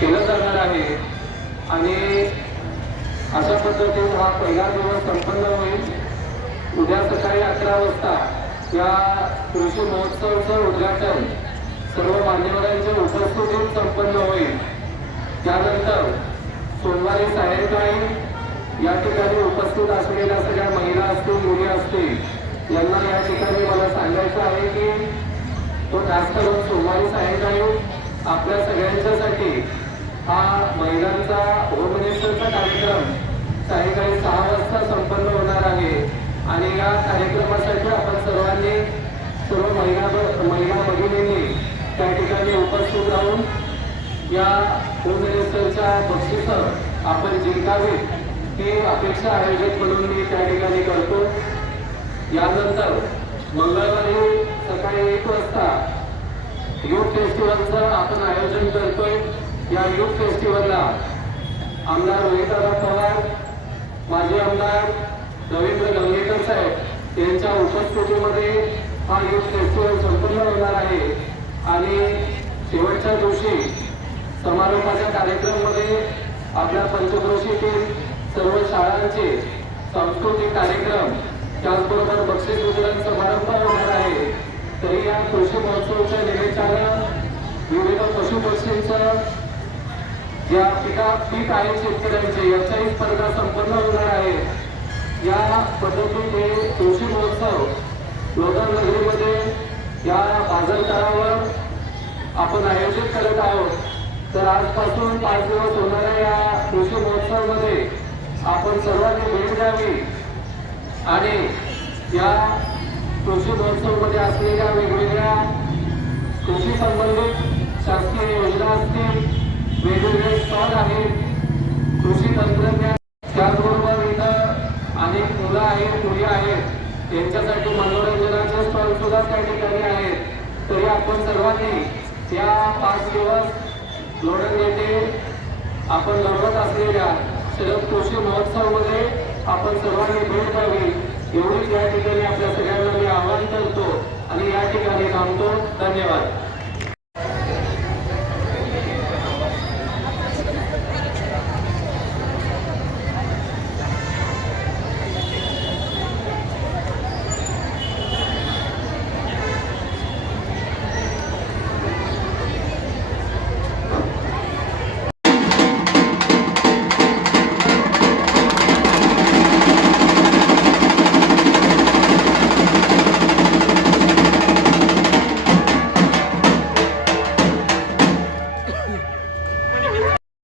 केलं जाणार आहे. आणि अशा पद्धतीने हा पहिला दिवस संपन्न होईल. उद्या सकाळी अकरा वाजता या कृषी महोत्सवाचं उद्घाटन सर्व मान्यवर उपस्थितीत संपन्न होईल. त्यानंतर सोमवारी सायंकाळी या ठिकाणी उपस्थित असलेल्या सगळ्या महिला असतील मुली असतील यांना या ठिकाणी मला सांगायचं आहे की तो खास करून सोमवारी सायंकाळी आपल्या सगळ्यांच्यासाठी हा महिलांचा होम मिनिस्टरचा कार्यक्रम सायंकाळी सहा वाजता संपन्न होणार आहे. आणि या कार्यक्रमासाठी आपण सर्वांनी सर्व महिला महिला भगिनींनी त्या ठिकाणी उपस्थित राहून या होम मिनिस्टरच्या बक्षीस आपण जिंकावे ही अपेक्षा आयोजक म्हणून मी त्या ठिकाणी करतो. यानंतर मंगळवारी सकाळी एक वाजता युथ फेस्टिवलचं आपण आयोजन करतोय. या युथ फेस्टिवलला आमदार रोहितदादा पवार माजी आमदार रवींद्र गंगेकर साहेब यांच्या उपस्थितीमध्ये हा युथ फेस्टिवल संपन्न होणार आहे. आणि शेवटच्या दिवशी समारोपाच्या कार्यक्रमामध्ये आपल्या पंचक्रोशीतील सर्व शाळांचे सांस्कृतिक कार्यक्रम त्याचबरोबर बक्षीस वितरण समारंभ होणार आहे. तरी या कृषी महोत्सवाच्या निमित्तानं विविध पशुपक्षींचं ज्या पिका पीक आहे शेतकऱ्यांचे याच्याही स्पर्धा संपन्न होणार आहे. या पद्धतीने कृषी महोत्सव लोधन आपण आयोजित करत आहोत. तर आजपासून पाच दिवस होणाऱ्या या कृषी महोत्सवामध्ये आपण सर्वांनी भेट द्यावी. आणि या कृषी महोत्सवामध्ये असलेल्या वेगवेगळ्या कृषी संबंधित शासकीय योजना असतील वेगवेगळे स्टॉल आहेत. कृषी तंत्रज्ञान त्याचबरोबर इथं अनेक मुलं आहेत मुली आहेत. त्यांच्यासाठी मनोरंजनाचे स्टॉल सुद्धा त्या ठिकाणी आहेत. तरी आपण सर्वांनी या पाच दिवस लोणंद येथे आपण लढवत असलेल्या शरद कृषी महोत्सवामध्ये आपण सर्वांनी भेट द्यावी एवढीच या ठिकाणी आपल्या सगळ्यांना मी आवाहन करतो.